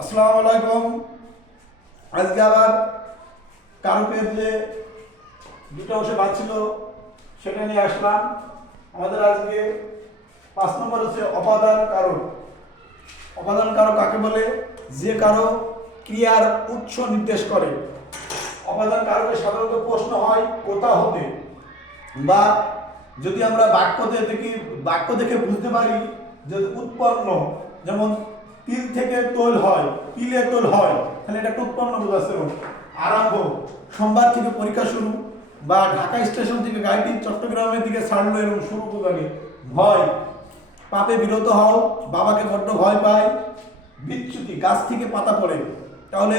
আসসালামু আলাইকুম। আজকে আবার কারকের যে দুটো অংশে বাদ ছিল সেটা নিয়ে আসলাম। আমাদের আজকে 5 নম্বর হচ্ছে অপাদান কারক। অপাদান কারক কাকে বলে? যে কারক ক্রিয়ার উৎস নির্দেশ করে। অপাদান কারকে সাধারণত প্রশ্ন হয় কোথা হতে, বা যদি আমরা বাক্য দেখে বুঝতে পারি যে উৎপন্ন, যেমন তিল থেকে তৈল হয়, তিলে তৈল হয়, তাহলে এটা উৎপন্ন বোঝাচ্ছে। আরম্ভ, সোমবার থেকে পরীক্ষা শুরু, বা ঢাকা স্টেশন থেকে গাড়িটি চট্টগ্রামের দিকে ছাড়লো, এরকম শুরু বোঝালে। ভয়, পাপে বিরত হও, বাবাকে বড্ড ভয় পায়। বিচ্যুতি, গাছ থেকে পাতা পড়ে। তাহলে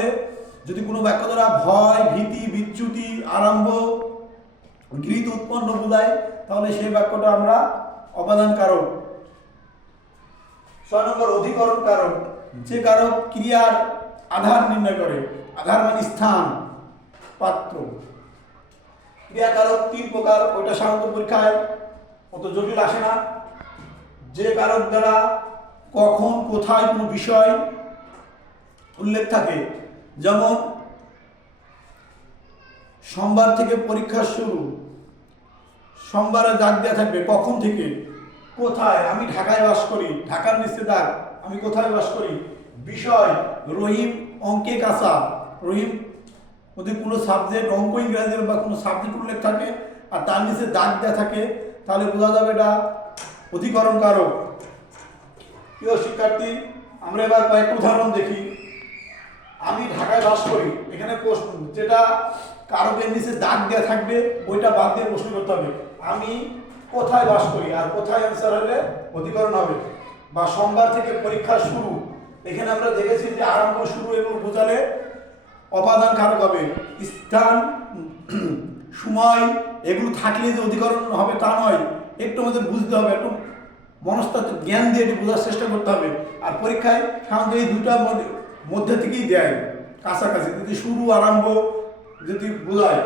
যদি কোনো বাক্য দ্বারা ভয়, ভীতি, বিচ্যুতি, আরম্ভ, গৃহীত, উৎপন্ন বোঝায়, তাহলে সেই বাক্যটা আমরা অপাদান কারক। 6 নম্বর অধিকরণ কারক। যে কারক ক্রিয়ার আধার নির্ণয় করে। আধার মানে স্থান, পাত্র। ক্রিয়া কারক 3 প্রকার, ওইটা সাধারণত পরীক্ষায় অত জটিল আসে না। যে কারক দ্বারা কখন কোথায় কোনো বিষয় উল্লেখ থাকে, যেমন সোমবার থেকে পরীক্ষা শুরু, সোমবারে দাগ দেওয়া থাকবে কখন থেকে, কোথায়, আমি ঢাকায় বাস করি, ঢাকার নিচে দাগ, আমি কোথায় বাস করি। বিষয়, রহিম অঙ্কে কাঁচা, রহিম যদি কোনো সাবজেক্ট, অঙ্ক ইংরেজির বা কোনো সাবজেক্ট উল্লেখ থাকে আর তার নিচে দাগ দেওয়া থাকে, তাহলে বোঝা যাবে এটা অধিকরণ কারক। প্রিয় শিক্ষার্থী, আমরা এবার কয়েকটা উদাহরণ দেখি। আমি ঢাকায় বাস করি, এখানে প্রশ্ন যেটা কারকের নিচে দাগ দেওয়া থাকবে ওইটা বাদ দিয়ে প্রশ্ন করতে হবে। আমি কোথায় বাস করি, আর কোথায় অ্যান্সার হলে অধিকরণ হবে। বা সোমবার থেকে পরীক্ষা শুরু, এখানে আমরা দেখেছি যে আরম্ভ, শুরু এবং বোঝালে অপাদান কারক হবে। স্থান, সময়, এগুলো থাকলে যে অধিকরণ হবে তা নয়, একটু আমাদের বুঝতে হবে, একটু মনস্তাত্ত্বিক জ্ঞান দিয়ে এটি বোঝার চেষ্টা করতে হবে। আর পরীক্ষায় সাধারণত এই দুটার মধ্যে থেকেই দেয় কাছাকাছি। যদি শুরু, আরম্ভ যদি বোঝায়,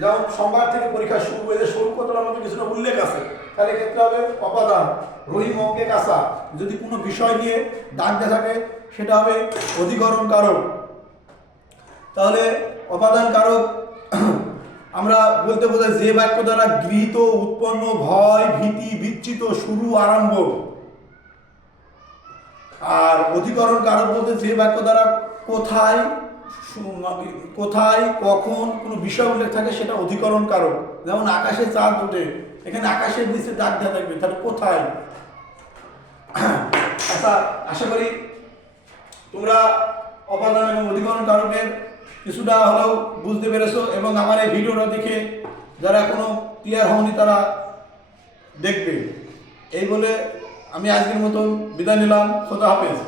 যেমন সোমবার থেকে পরীক্ষা শুরু, এই যে শুরু কথাটার মধ্যে কিছুটা উল্লেখ আছে, তাহলে ক্ষেত্রে হবে অপাদান। রহিম অঙ্কে কাঁচা, যদি কোনো বিষয় নিয়ে দাগ দেওয়া থাকে সেটা হবে অধিকরণ কারক। তাহলে অপাদান কারক আমরা বলতে বোঝাই যে বাক্য দ্বারা গৃহীত, উৎপন্ন, ভয়, ভীতি, বিচ্যুত, শুরু, আরম্ভ। আর অধিকরণ কারক বলতে যে বাক্য দ্বারা কোথায় কখন কোনো বিষয় উল্লেখ থাকে সেটা অধিকরণ কারক। যেমন আকাশে চাঁদ ওঠে, এখানে আকাশের নিচে দাগ দেওয়া থাকবে, তাহলে কোথায়। আচ্ছা, আশা করি তোমরা অপাদান এবং অধিকরণ কারকের কিছুটা হলেও বুঝতে পেরেছো, এবং আমার এই ভিডিওটা দেখে যারা কোনো ক্লিয়ার হয়নি তারা দেখবে। এই বলে আমি আজকের মতন বিদায় নিলাম। খোদা হাফেজ।